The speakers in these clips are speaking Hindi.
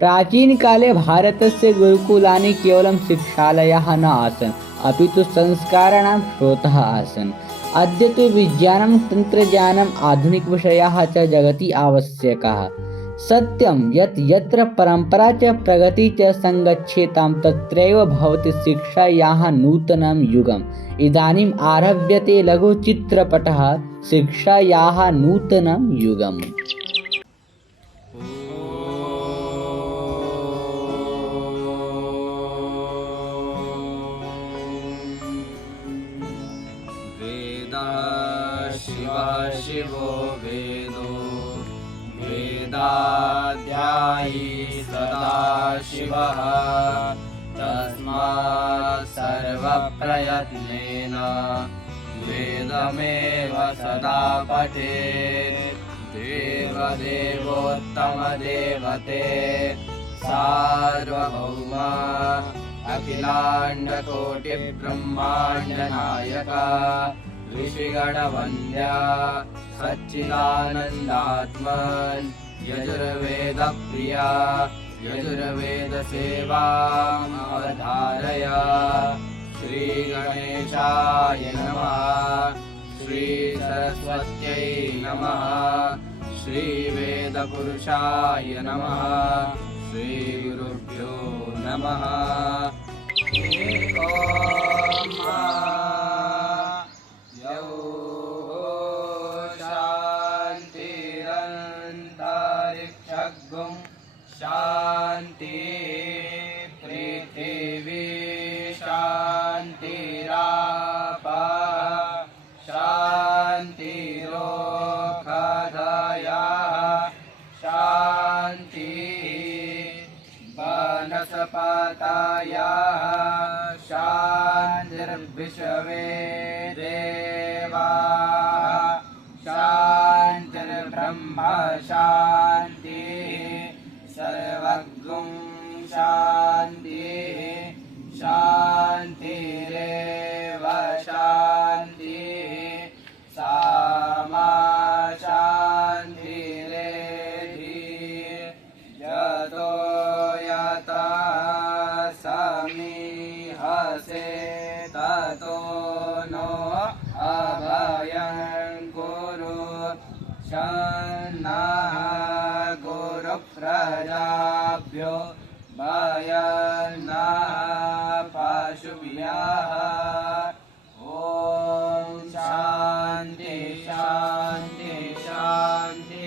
प्राचीनकाले भारतस्य गुरुकुलानि केवलं शिक्षालयाः न आसन्, अपि तु संस्काराणां स्रोतः आसन्। अद्य तु विज्ञानं तन्त्रज्ञानम् आधुनिकविषयाः च जगति आवश्यकाः। सत्यं यत् यत्र परम्परा च प्रगतिः च सङ्गच्छेतां तत्रैव भवति शिक्षायाः नूतनं युगम्। इदानीम् आरभ्यते लघुचित्रपटः शिक्षायाः नूतनं युगम्। शिवः शिवो वेदो वेदाध्यायी सदा शिवः तस्मात् सर्वप्रयत्नेन वेदमेव सदा पठेत्। देवदेवोत्तमदेवते सार्वभौम अखिलाण्डकोटिब्रह्माण्डनायक ऋषिगणवन्द्या सच्चिदानन्दात्मन् यजुर्वेदप्रिया यजुर्वेदसेवामवधारय। श्रीगणेशाय नमः, श्रीसरस्वत्यै नमः, श्रीवेदपुरुषाय नमः, श्रीगुरुभ्यो नमः। शांति पृथिवी शांतिराप शांतिरोषधयः शांति वनस्पतयः शान्तिर्विश्वे देवाः शान्तिर्ब्रह्म शान्ति सर्वगुं शान्ति शान्तिरेव शान्ति सामा शान्तिरेधि यतो यथा समीहसे ततो नो अभयं कुरु शन्नः गुरुप्रजाभ्यो भयन्नः पशुभ्यः। ॐ शान्ति शान्ति शान्ति।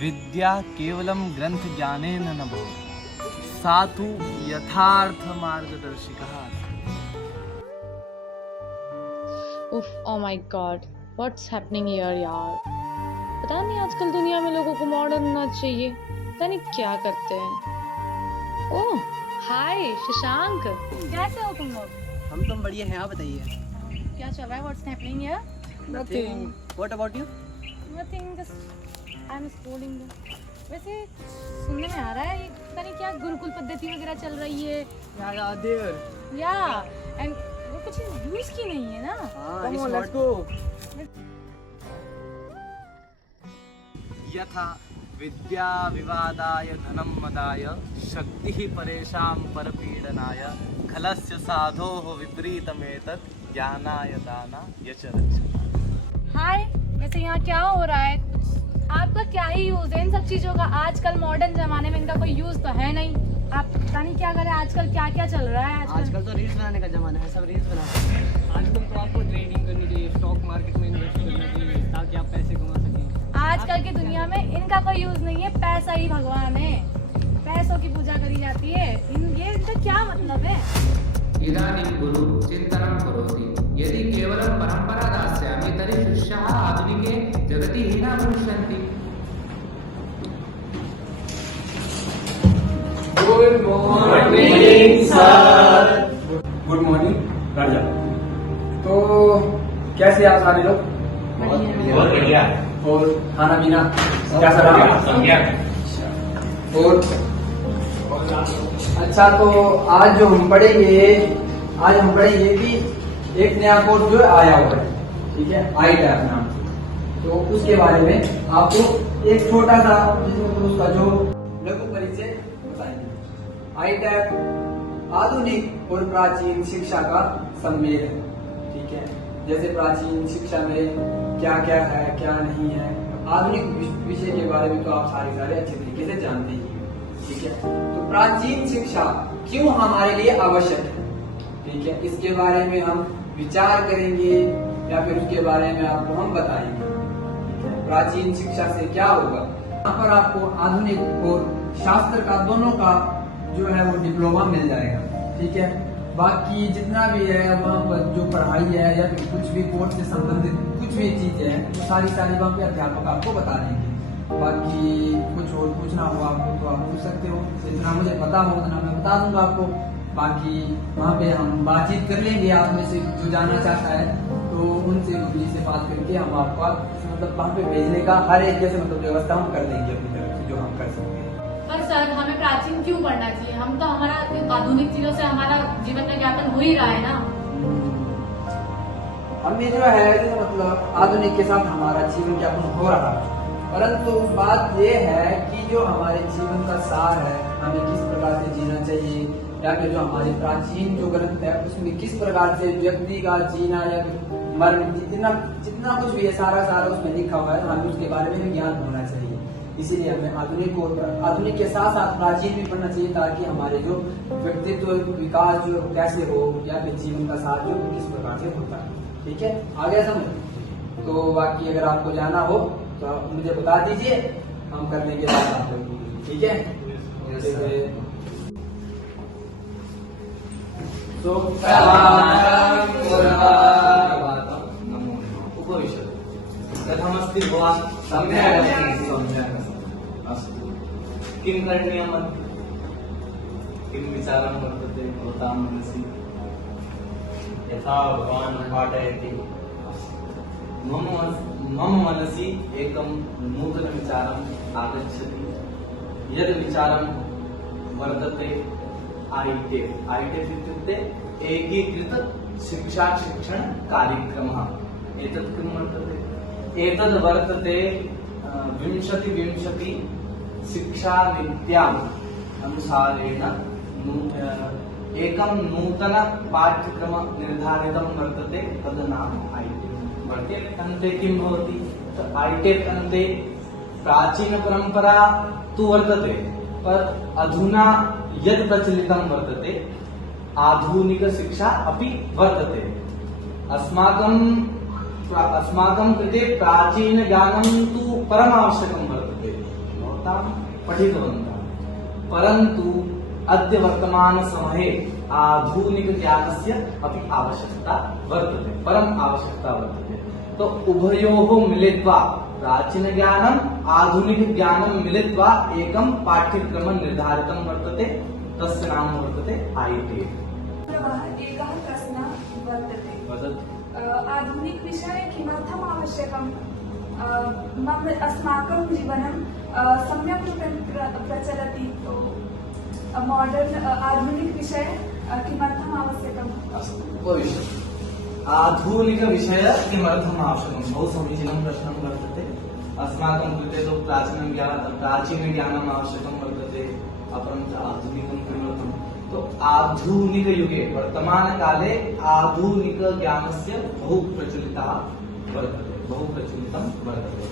विद्या केवलं ग्रन्थज्ञानेन न भवति, सा तु यथार्थमार्गदर्शिका। उफ, oh my God, what's happening here यार। पता नहीं आजकल दुनिया में लोगों को मॉडर्न होना चाहिए, पता नहीं क्या करते हैं। ओह हाय शशांक, कैसे हो तुम लोग? हम तुम बढ़िया हैं, आप बताइए। क्या चल रहा है? What's happening here? Nothing. What about you? Nothing, just I am scrolling. वैसे सुनने में आ रहा है ये पता नहीं क्या गुरुकुल पद्धति वगैरह चल रही है या एंड वो कुछ यूज की नहीं है ना। Come on, let's go. यथा विद्या विवादाय धनं मदाय शक्तिः परेषां परपीडनाय खलस्य साधोः विपरीतमेतत् ज्ञानाय दानाय च रक्षति। हाय, वैसे यहाँ क्या हो रहा है? आपका क्या ही यूज है इन सब चीजों का? आजकल मॉडर्न जमाने में इनका कोई यूज तो है नहीं। आप पता नहीं क्या करें, आजकल क्या क्या चल रहा है। आजकल तो रील्स बनाने का जमाना है, सब रील्स बनाते हैं। आजकल तो आपको ट्रेडिंग करनी चाहिए, स्टॉक मार्केट में इन्वेस्ट करना चाहिए ताकि आप पैसे कमा सकें। आजकल की दुनिया में इनका कोई यूज नहीं है, पैसा ही भगवान है, पैसों की पूजा करी जाती है। ये इनका क्या मतलब है? इदानीं गुरु चिन्तनं करोति, यदि केवलं परम्परा दास्यामि तर्हि शिष्याः आधुनिके जगति हीना भविष्यन्ति। Good morning sir. Good morning Raja. तो कैसे आप सारे लोग? बहुत बढ़िया। और खाना पीना कैसा रहा? और अच्छा, तो आज हम पढ़ेंगे कि एक नया कोर्स जो आया हुआ है, ठीक है, आई टैप नाम से। तो उसके बारे में आपको एक छोटा सा उसका जो लघु परिचय बताएंगे। आईटैप आधुनिक और प्राचीन शिक्षा का सम्मेलन, ठीक है। जैसे प्राचीन शिक्षा में क्या क्या है क्या नहीं है, आधुनिक विषय के बारे में तो आप सारे अच्छे तरीके से जानते ही हैं, ठीक है। तो प्राचीन शिक्षा क्यों हमारे लिए आवश्यक है, ठीक है, इसके बारे में हम विचार करेंगे या फिर उसके बारे में आपको हम बताएंगे, ठीक है। प्राचीन शिक्षा से क्या होगा, यहाँ पर आपको आधुनिक और शास्त्र का दोनों का जो है वो डिप्लोमा मिल जाएगा, ठीक है। बाकी जितना भी है वहाँ पर जो पढ़ाई है या फिर कुछ भी कोर्स से संबंधित कुछ भी चीजें हैं वो सारी वहाँ पे अध्यापक आपको बता देंगे। बाकी कुछ और पूछना हो आपको तो आप पूछ सकते हो, जितना मुझे पता हो उतना मैं बता दूंगा आपको। बाकी वहाँ पे हम बातचीत कर लेंगे, आप में से जो जानना चाहता है तो उनसे से बात करके हम आपको मतलब वहाँ पे भेजने का हर एक जैसे मतलब व्यवस्था हम कर देंगे अपनी तरफ से जो हम कर सकते हैं। पर सर हमें प्राचीन क्यों पढ़ना चाहिए, हम तो हमारा आधुनिक चीजों से हमारा जीवन में ज्ञापन हो ही रहा है ना। हमें जो है मतलब आधुनिक के साथ हमारा जीवन यापन हो रहा है, परंतु बात ये है कि जो हमारे जीवन का सार है, हमें किस प्रकार से जीना चाहिए या फिर जो हमारे प्राचीन जो ग्रंथ है उसमें किस प्रकार से व्यक्ति का जीना या फिर मरण जितना कुछ भी है सारा उसमें लिखा हुआ है, हमें उसके बारे में भी ज्ञान होना चाहिए। इसीलिए हमें आधुनिक के साथ साथ प्राचीन भी पढ़ना चाहिए ताकि हमारे जो व्यक्तित्व विकास जो कैसे हो या फिर जीवन का साथ जो किस प्रकार से होता है, ठीक है। आगे समझ तो बाकी अगर आपको जाना हो तो आप मुझे बता दीजिए, हम कर लेंगे बात आप लोगों की, ठीक है। तो कथमस्ति भवान्? सम्यक्। अस्तु, किं करणीयम्? किं विचारं वर्तते भवतां मनसि? यथा भवान् पाठयति मम मनसि एकं नूतनविचारम् आगच्छति। यद् विचारं वर्तते आईटेक् इत्युक्ते एकीकृत शिक्षण कार्यक्रमः। एतत् किं वर्तते? एतद् वर्तते 20-20 शिक्षानीत्याम् अनुसारेण एकं नूतन पाठ्यक्रम निर्धारितं वर्तते, तद् नाम आईटेक्। आईटेक् अन्ते किं भवति? आईटेक् अन्ते प्राचीनपरम्परा तु वर्तते, पर अधुना यद् प्रचलितं वर्तते आधुनिकशिक्षा अपि वर्तते। अस्माकं कृते प्राचीनज्ञानं तु परमावश्यकं वर्तते, भवतां पठितवन्तः, परन्तु अद्य वर्तमानसमये आधुनिकज्ञानस्य अपि आवश्यकता वर्तते, परम आवश्यकता वर्तते। तो उभयोः मिलित्वा प्राचीनज्ञानम् आधुनिकज्ञानं मिलित्वा एकं पाठ्यक्रमं निर्धारितं वर्तते, तस्य नाम वर्तते आईटेक्। एकः प्रश्नः वर्तते। वदतु। आधुनिक विषय किमर्थम् आवश्यकम्? अस्माकं जीवनं सम्यक् रूपेण प्रचलति, तो मॉडर्न आधुनिक विषय किमर्थम् आवश्यकम्? अस्तु, उपविशतु। आधुनिकविषय किमर्थम् आवश्यकं? बहु समीचीनं प्रश्नं वर्तते। अस्माकं कृते तु प्राचीनज्ञानम् आवश्यकं वर्तते, अपरं च आधुनिकं किमर्थं? तो आधुनिकयुगे वर्तमानकाले आधुनिकज्ञानस्य बहु प्रचलितं वर्तते।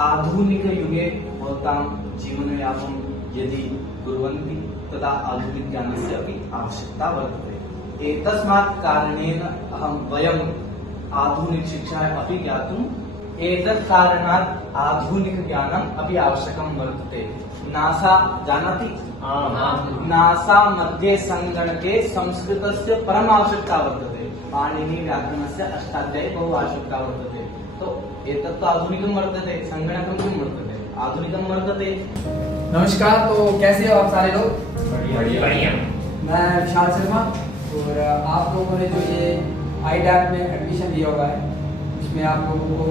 आधुनिकयुगे भवतां जीवनयापनं यदि कुर्वन्ति तदा आधुनिकज्ञानस्य अपि आवश्यकता वर्तते। एतस्मात् कारणेन वयम् आधुनिकशिक्षाम् अपि ज्ञातुम् एतत् कारणात् आधुनिकज्ञानम् अपि आवश्यकं वर्तते। नासा जानाति? नासा मध्ये संगणके संस्कृतस्य परम आवश्यकता वर्तते, पाणिनि व्याकरणस्य अष्टाध्यायी बहु आवश्यकता वर्तते। तो एतत् तो आधुनिकं वर्तते, संगणकं किं वर्तते? आधुनिकं वर्तते। नमस्कार, तो कैसे हो आप सारे लोग? बढ़िया। मैं विशाल शर्मा, और आप लोगों ने जो ये आईडैप में एडमिशन लिया हुआ है उसमें आप लोगों को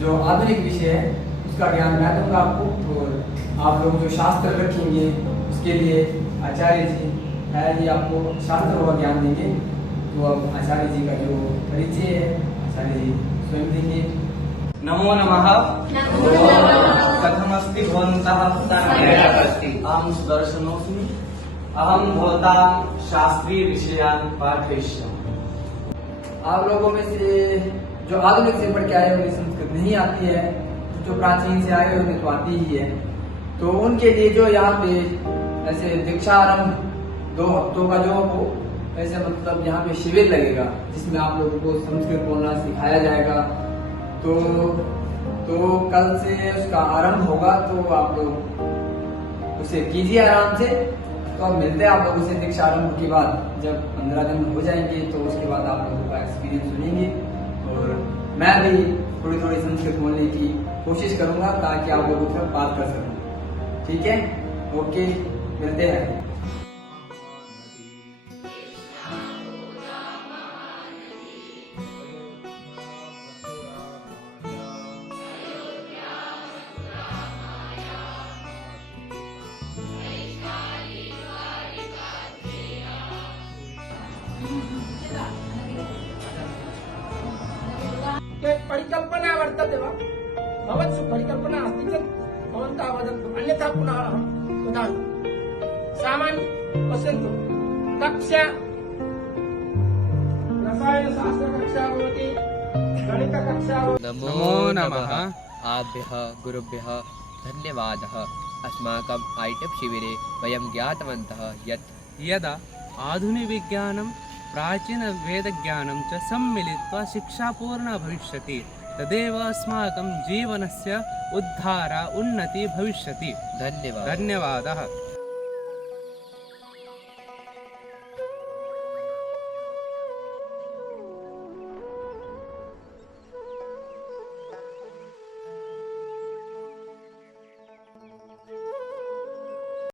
जो आधुनिक विषय है उसका ज्ञान मैं दूंगा आपको, और आप लोग जो शास्त्र रखेंगे उसके लिए आचार्य जी है, ये आपको शास्त्रों का ज्ञान देंगे। तो अब आचार्य जी का जो परिचय है आचार्य जी स्वयं देंगे। नमो नमः कथमस्ति भवन्तः अहं सुदर्शनोऽस्मि अहं भवतां शास्त्रीयविषयान् पाठयिष्यामि। आप लोगों में से जो आधुनिक से पढ़ के आए हुए संस्कृत नहीं आती है, जो प्राचीन से आए हुए तो आती ही है, तो उनके लिए जो यहाँ पे ऐसे दीक्षारंभ 2 हफ्तों का जो हो ऐसे मतलब यहाँ पे शिविर लगेगा जिसमें आप लोगों को संस्कृत बोलना सिखाया जाएगा। तो कल से उसका आरंभ होगा, तो आप लोग उसे कीजिए आराम से। तो अब मिलते हैं आप लोगों से दीक्षारंभ के बाद, जब 15 दिन हो जाएंगे तो उसके बाद आप लोगों का एक्सपीरियंस सुनेंगे और मैं भी थोड़ी थोड़ी संस्कृत बोलने की कोशिश करूंगा ताकि आप लोगों से बात कर सकूं। ठीक है, ओके, मिलते हैं। परिकल्पना वर्तते वा भवत्सु परिकल्पना अस्ति चेत् भवन्तः वदन्तु, अन्यथा पुनः अहं वदामि। सामान्य पश्यन्तु, कक्षा रसायनशास्त्रकक्षा भवति, गणितकक्षा भवति। नमो नमः आभ्यः गुरुभ्यः धन्यवादः। अस्माकम् आइटम शिविरे वयं ज्ञातवन्तः यत् यदा आधुनिकविज्ञानं प्राचीनवेदज्ञानं च सम्मिलित्वा शिक्षापूर्णा भविष्यति तदेव अस्माकं जीवनस्य उद्धार उन्नति भविष्यति। धन्यवादः। धन्यवादः।